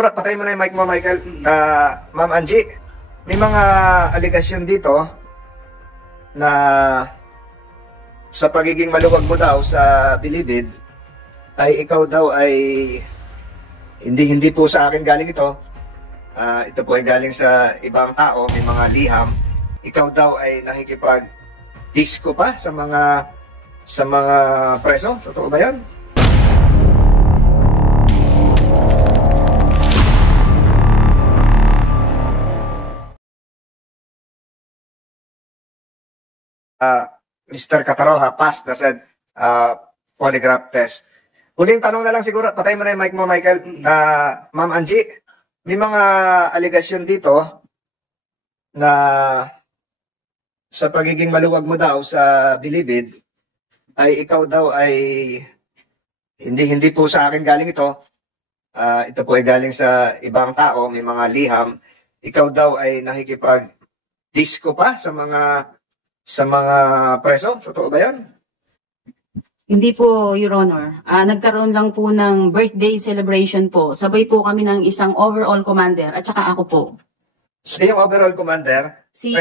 Surat, patay mo na yung mic mo, Michael. Ma'am Angie, may mga aligasyon dito na sa pagiging maluwag mo daw sa bilibid, ay ikaw daw ay hindi po sa akin galing ito. Ito po ay galing sa ibang tao, may mga liham. Ikaw daw ay nakikipag-disco pa sa mga preso. Totoo ba yan? Mr. Cataroha passed the said polygraph test. Huling tanong na lang siguro, patay mo na yung mic mo, Michael. Ma'am Angie, may mga aligasyon dito na sa pagiging maluwag mo daw sa bilibid, ay ikaw daw ay hindi po sa akin galing ito. Ito po ay galing sa ibang tao, may mga liham. Ikaw daw ay nakikipag-disco pa sa mga preso. Totoo ba yan? Hindi po, Your Honor. Nagkaroon lang po ng birthday celebration po. Sabay po kami ng isang overall commander at saka ako po. Yung overall commander? Si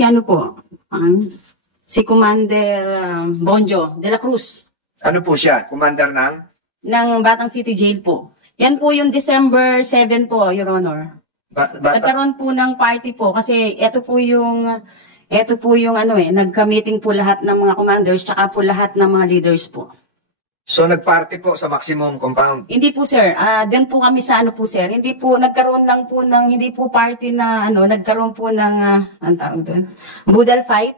ano po? Si Commander Bonjo de la Cruz. Ano po siya? Commander ng? Ng Batang City Jail po. Yan po yung December 7 po, Your Honor. Nagkaroon po ng party po kasi ito po yung nagka-meeting po lahat ng mga commanders tsaka po lahat ng mga leaders po. So nag-party po sa maximum compound? Hindi po sir, din po kami sa ano po sir, hindi po nagkaroon lang po ng, hindi po party na nagkaroon po ng, ang tawag doon, budal fight.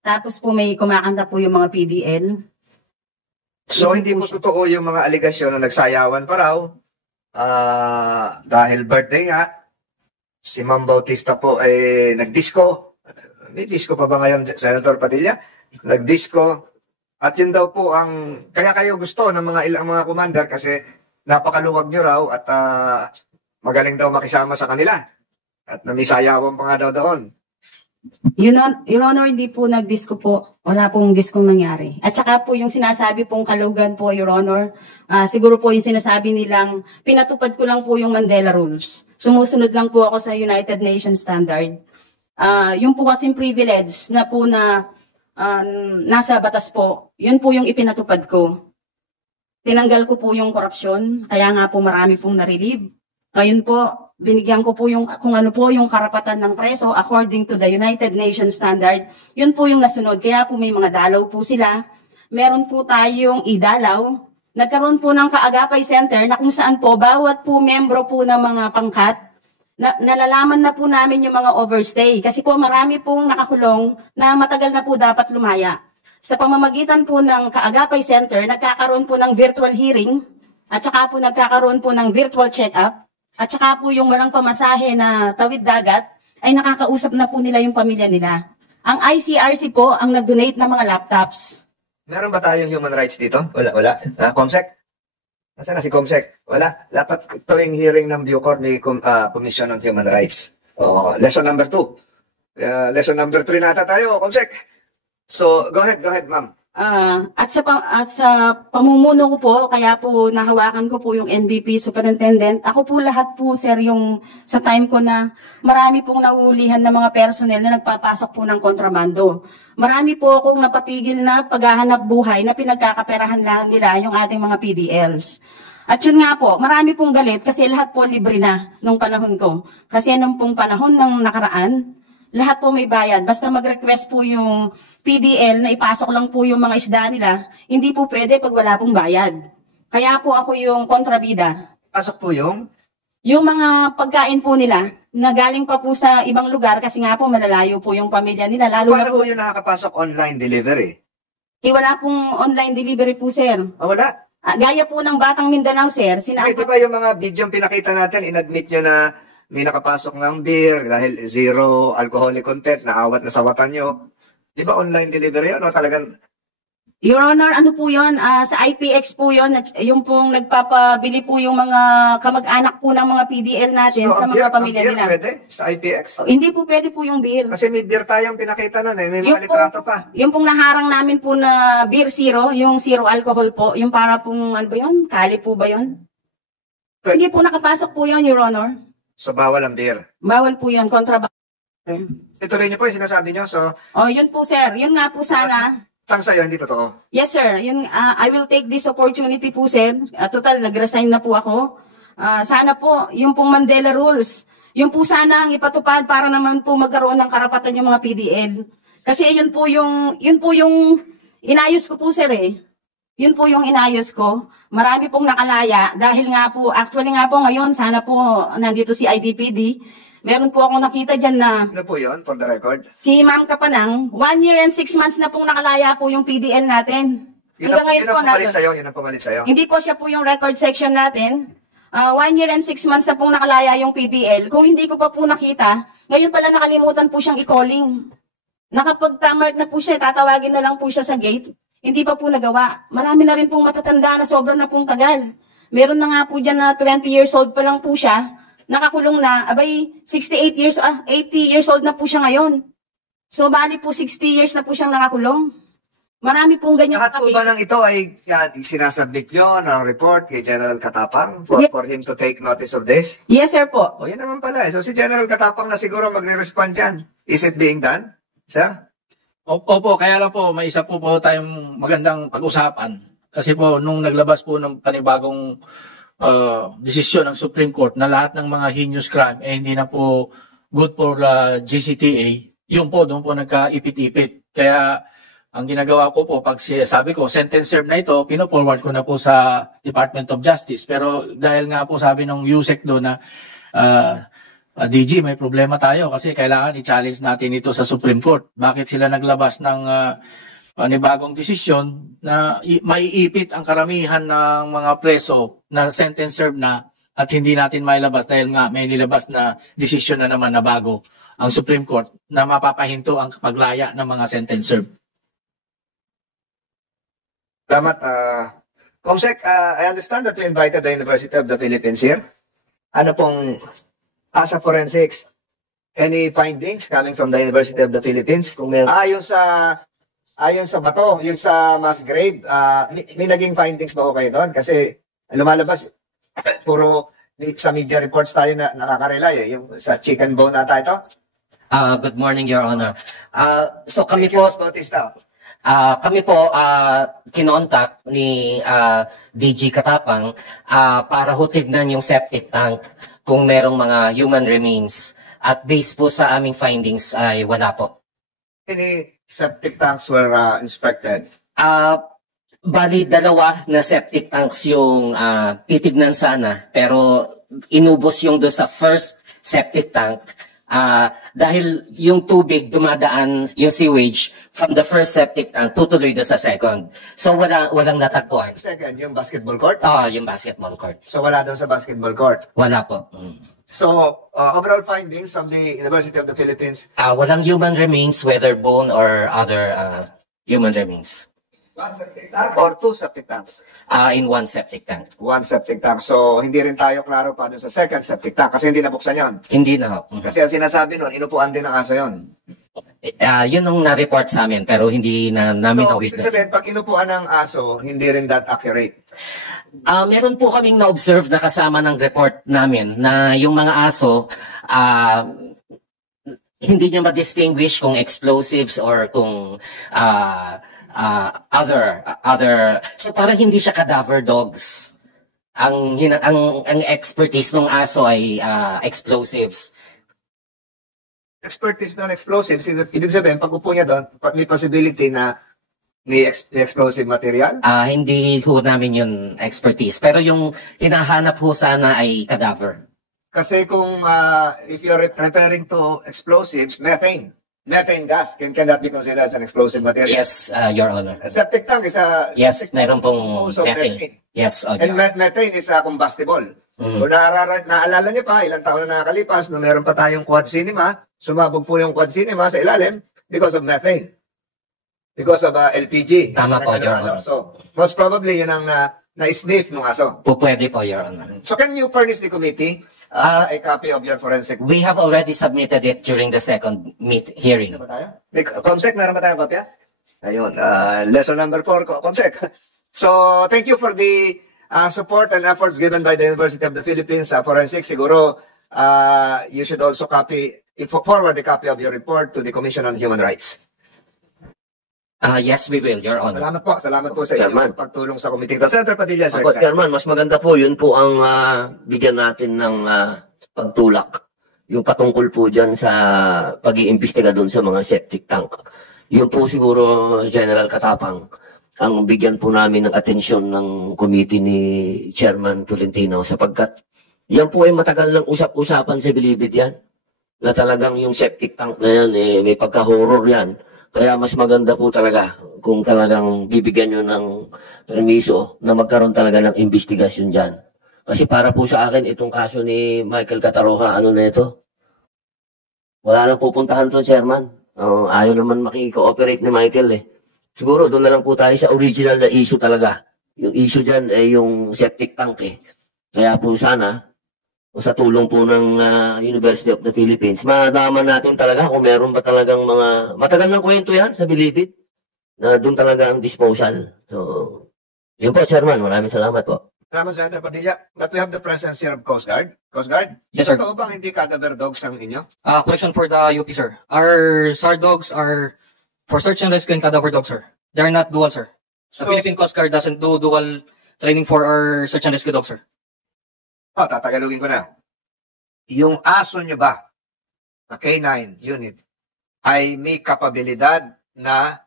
Tapos po may kumakanta po yung mga PDL. So hindi po totoo yung mga aligasyon na nagsayawan pa raw, dahil birthday nga, si Ma'am Bautista po ay nag-disco. May disco pa ba ngayon, Senator Padilla? Nag-disco. At yun daw po ang, kaya kayo gusto ng ilang mga commander kasi napakaluwag nyo raw at magaling daw makisama sa kanila. At namisayawan pa nga daw doon. Your Honor, hindi po nag-disco po. Wala pong disco nangyari. At saka po yung sinasabi pong kalugan po, Your Honor, siguro po yung sinasabi nilang, pinatupad ko lang po yung Mandela Rules. Sumusunod lang po ako sa United Nations Standard. Yung po kasing privilege na po na nasa batas po, yun po yung ipinatupad ko. Tinanggal ko po yung korupsyon, kaya nga po marami pong na-relieve. Ngayon po, binigyan ko po kung ano po yung karapatan ng preso according to the United Nations Standard. Yun po yung nasunod, kaya po may mga dalaw po sila. Meron po tayong idalaw. Nagkaroon po ng Kaagapay Center na kung saan po bawat po membro po ng mga pangkat, nalalaman na po namin yung mga overstay. Kasi po marami pong nakakulong na matagal na po dapat lumaya. Sa pamamagitan po ng Kaagapay Center, nagkakaroon po ng virtual hearing, at saka po nagkakaroon po ng virtual check-up, at saka po yung walang pamasahe na tawid dagat, ay nakakausap na po nila yung pamilya nila. Ang ICRC po ang nag-donate ng mga laptops. Meron ba tayong human rights dito? Wala. Comsec? Nasaan na si Comsec? Wala. Dapat ito yung hearing ng Bucor ni Commission on Human Rights. Lesson number 2. Lesson number 3 nata tayo, Comsec. So, go ahead, ma'am. At sa pamumuno ko po, kaya po nahawakan ko po yung NBP Superintendent. Ako po lahat po, sir, yung sa time ko na marami pong nahulihan ng mga personnel na nagpapasok po ng kontrabando. Marami po akong napatigil na paghahanap buhay na pinagkakaperahan lang nila yung ating mga PDLs. At yun nga po, marami pong galit kasi lahat po libre na nung panahon ko. Kasi nung pong panahon ng nakaraan, lahat po may bayad. Basta mag-request po yung PDL na ipasok lang po yung mga isda nila, hindi po pwede pag wala pong bayad. Kaya po ako yung kontrabida. Pasok po yung mga pagkain po nila na galing pa po sa ibang lugar kasi nga po malalayo po yung pamilya nila. Lalo paano na po yung nakakapasok online delivery? Wala pong online delivery po, sir. Wala? Gaya po ng Batang Mindanao, sir. Okay, diba yung mga video pinakita natin, inadmit nyo na may nakapasok ng beer dahil zero alcoholic content, naawat na sawatan nyo. Di ba online delivery yun? Talagang... Your Honor, ano po yun? Sa IPX po yun, yung pong nagpapabili po yung mga kamag-anak po ng mga PDL natin sa mga pamilya nila. Pwede sa IPX? Hindi po pwede po yung beer. Kasi may beer tayong pinakita nun may mga litrato pa. Yung pong naharang namin po na beer zero, yung zero alcohol po, yung para pong, ano ba yun? Kali po ba yun? Hindi po nakapasok po yun, Your Honor. So, bawal ang beer. Bawal po yun, kontrabando. Ituloy niyo po yung sinasabi niyo. So, Oh, yun po, sir. Yun nga po sana. tang sa'yo, hindi totoo. Yes, sir. Yun, I will take this opportunity po, sir. Total, nag-resign na po ako. Sana po, yung pong Mandela Rules, yung po sana ang ipatupad para naman po magkaroon ng karapatan yung mga PDL. Kasi yun po yung inayos ko po, sir, eh. Yun po yung inayos ko. Marami pong nakalaya dahil nga po, actually nga po ngayon, sana po nandito si IDPD. Meron po akong nakita dyan na Ano po yun, for the record? si Ma'am Kapanang, 1 year and 6 months na pong nakalaya po yung PDL natin. Yun Hanggang ngayon ang po pumalit natin. sa'yo, yun ang pumalit sa'yo. Hindi po siya po yung record section natin. 1 year and 6 months na pong nakalaya yung PDL. Kung hindi ko pa po nakita, ngayon pala nakalimutan po siyang i-calling. Nakapag-tamark na po siya, tatawagin na lang po siya sa gate. Hindi pa po nagawa. Marami na rin pong matatanda na sobrang na pong tagal. Meron na nga po dyan na 20 years old pa lang po siya. Nakakulong na, 80 years old na po siya ngayon. So, bali po 60 years na po siyang nakakulong. Marami pong ganyan Lahat po kami. ba ng ito ay sinasubmit nyo ng report kay General Katapang for him to take notice of this? Yes, sir po. O yun naman pala. So si General Katapang na siguro magre-respond dyan. Is it being done, sir? Opo, kaya lang po, may isa po tayong magandang pag-usapan. Kasi po, nung naglabas po ng panibagong desisyon ng Supreme Court na lahat ng mga heinous crime hindi na po good for GCTA, yun po, doon po nagkaipit-ipit. Kaya, ang ginagawa ko po, pag sabi ko, sentence serve na ito, pino-forward ko na po sa Department of Justice. Pero dahil nga po sabi ng USEC doon na DG, may problema tayo kasi kailangan i-challenge natin ito sa Supreme Court. Bakit sila naglabas ng panibagong desisyon na maiipit ang karamihan ng mga preso na sentence serve na at hindi natin mailabas dahil nga may nilabas na desisyon na naman na bago ang Supreme Court na mapapahinto ang paglaya ng mga sentence serve. Salamat. Comsec, I understand that you invited the University of the Philippines here. Ano pong ASA Forensics? Any findings coming from the University of the Philippines? Ayon sa bato, yung sa mass grave, may naging findings ba ho kayo doon? Kasi lumalabas, puro sa media reports tayo na nakaka-rely. Yung sa chicken bone na tayo. Good morning, Your Honor. So kami po, kinontak ni DG Katapang para ho tignan yung septic tank kung merong mga human remains. At based po sa aming findings ay wala po. Any septic tanks were inspected? Bali, dalawa na septic tanks yung titignan sana, pero inubos yung doon sa first septic tank dahil yung tubig dumadaan, yung sewage, from the first septic tank tutuloy doon sa second. So walang natagpuan. Second, yung basketball court? Yung basketball court. So wala doon sa basketball court? Wala po. So, overall findings from the University of the Philippines? Walang human remains, whether bone or other human remains. One septic tank or two septic tanks? In one septic tank. One septic tank. So, hindi rin tayo klaro pa doon sa second septic tank kasi hindi nabuksan yon. Hindi na ho. Kasi ang sinasabi nun, inupuan din ng aso yon. Yun ang na-report sa amin, pero hindi na namin So, ibig na-witness. sabihin, pag inupuan ng aso, hindi rin that accurate. Meron po kaming na-observe na kasama ng report namin na yung mga aso, hindi niya ma-distinguish kung explosives or kung other. So parang hindi siya cadaver dogs. Ang expertise ng aso ay explosives. Expertise non-explosives, ibig sabihin, pag upo niya doon, may possibility na may explosive material? Hindi ho namin yun expertise. Pero yung hinahanap ho sana ay cadaver. Kasi kung if you're referring to explosives, methane gas cannot be considered as an explosive material. Yes, Your Honor. A septic tank is a Yes, septic meron tank pong composed of methane. Yes, And Your Honor. methane is combustible. Mhm. Kung naalala niyo pa, ilang taon na nakakalipas, nung meron pa tayong quad cinema, sumabog po yung quad cinema sa ilalim because of methane. Because of LPG. Tama po, Your Honor. So, most probably, yun ang na-sniff ng aso. Pwede po, Your Honor. So, can you furnish the committee a copy of your forensic? We have already submitted it during the second hearing. Ba tayo? Comsec, meron ba tayong kopya? Ayun, lesson number 4, Comsec. So, thank you for the support and efforts given by the University of the Philippines sa forensic, siguro you should also forward a copy of your report to the Commission on Human Rights. Yes, we will, Your Honor. Salamat po sa Chairman. inyong pagtulong sa committee. Senator Padilla, sir. Ako, Chairman, mas maganda po, yun po ang bigyan natin ng pagtulak. Yung patungkol po dyan sa pag-iimbestiga dun sa mga septic tank. Yun po siguro, General Katapang, ang bigyan po namin ng atensyon ng committee ni Chairman Tolentino sapagkat yan po ay matagal ng usap-usapan sa Bilibid yan. Na talagang yung septic tank na yan, may pagka-horror yan. Kaya mas maganda po talaga kung talagang bibigyan nyo ng permiso na magkaroon talaga ng investigasyon dyan. Kasi para po sa akin, itong kaso ni Michael Cataroha, ano na ito? Wala nang pupuntahan to, Chairman. Ayaw naman makikooperate ni Michael eh. Siguro doon na lang po tayo sa original na issue talaga. Yung issue dyan ay yung septic tank eh. Kaya po sana, o sa tulong po ng University of the Philippines, malaman natin talaga kung meron ba talagang mga matagal ng kwento yan sa Bilibid na doon talaga ang disposal. So, yun po, Chairman. Maraming salamat po. Salamat, Senator Padilla. But we have the presence here of Coast Guard. Coast Guard? Yes, sir. Totoo bang hindi cadaver dogs ang inyo? Correction for the UP, sir. Our SAR dogs are for search and rescue and cadaver dogs, sir. They are not dual, sir. The So, Philippine Coast Guard doesn't do dual training for our search and rescue dogs, sir. tatagalugin ko na. Yung aso nyo ba, na K9 unit, ay may kapabilidad na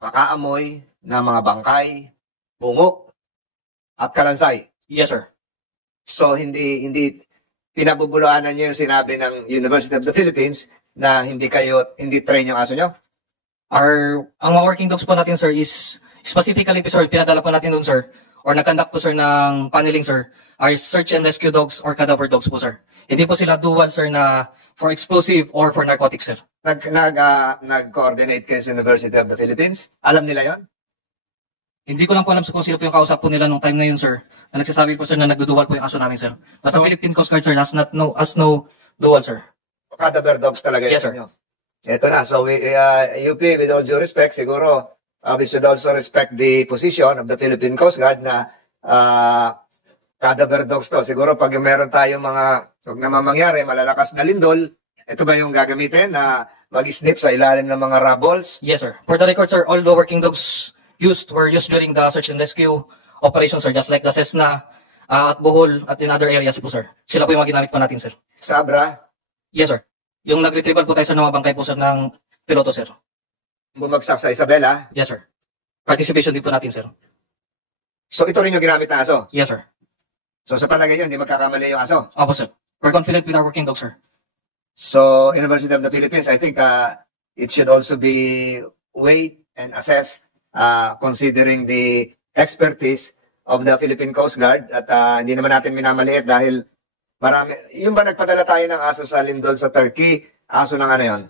makaamoy ng mga bangkay, bungo, at kalansay. Yes, sir. So, hindi pinabubulaanan nyo yung sinabi ng University of the Philippines na hindi train yung aso nyo? Ang mga working dogs po natin, sir, is specifically, sir, pinadala po natin doon, sir, or nag-conduct po, sir, ng paneling, sir, are search and rescue dogs or cadaver dogs po, sir. Hindi po sila dual, sir, na for explosive or for narcotics, sir. Nag-coordinate kayo sa University of the Philippines? Alam nila yon? Hindi ko lang po alam kung sino po yung kausap po nila nung time na yun, sir. Na nagsasabi po, sir, na nagdudual po yung aso namin, sir. But the Philippine Coast Guard, sir, has no dual, sir. Cadaver dogs talaga Yes, yun sir. nyo. Ito na. So, UP, with all due respect, siguro, we should also respect the position of the Philippine Coast Guard na cadaver dogs to. Siguro, pag meron tayong mga, huwag naman mangyari, malalakas na lindol, ito ba yung gagamitin na mag-snip sa ilalim ng mga rubbles? Yes, sir. For the record, sir, all the working dogs were used during the search and rescue operations, sir, just like the Cessna, at Bohol, at in other areas po, sir. Sila po yung mga ginamit po natin, sir. Sabra, Yes, sir. Yung nag-retrieval po tayo, sir, ng mga bangkay po, sir, ng piloto, sir. bumagsak sa Isabela. Yes, sir. Participation din po natin, sir. So, ito rin yung ginamit na aso. Yes, sir. So, sa palagay nyo, hindi magkakamali yung aso. Opo, sir. We're confident with our working dogs, sir. So, University of the Philippines, I think it should also be weighed and assessed considering the expertise of the Philippine Coast Guard at hindi naman natin minamaliit dahil marami, yung ba nagpadala tayo ng aso sa lindol sa Turkey, aso ng ano yun?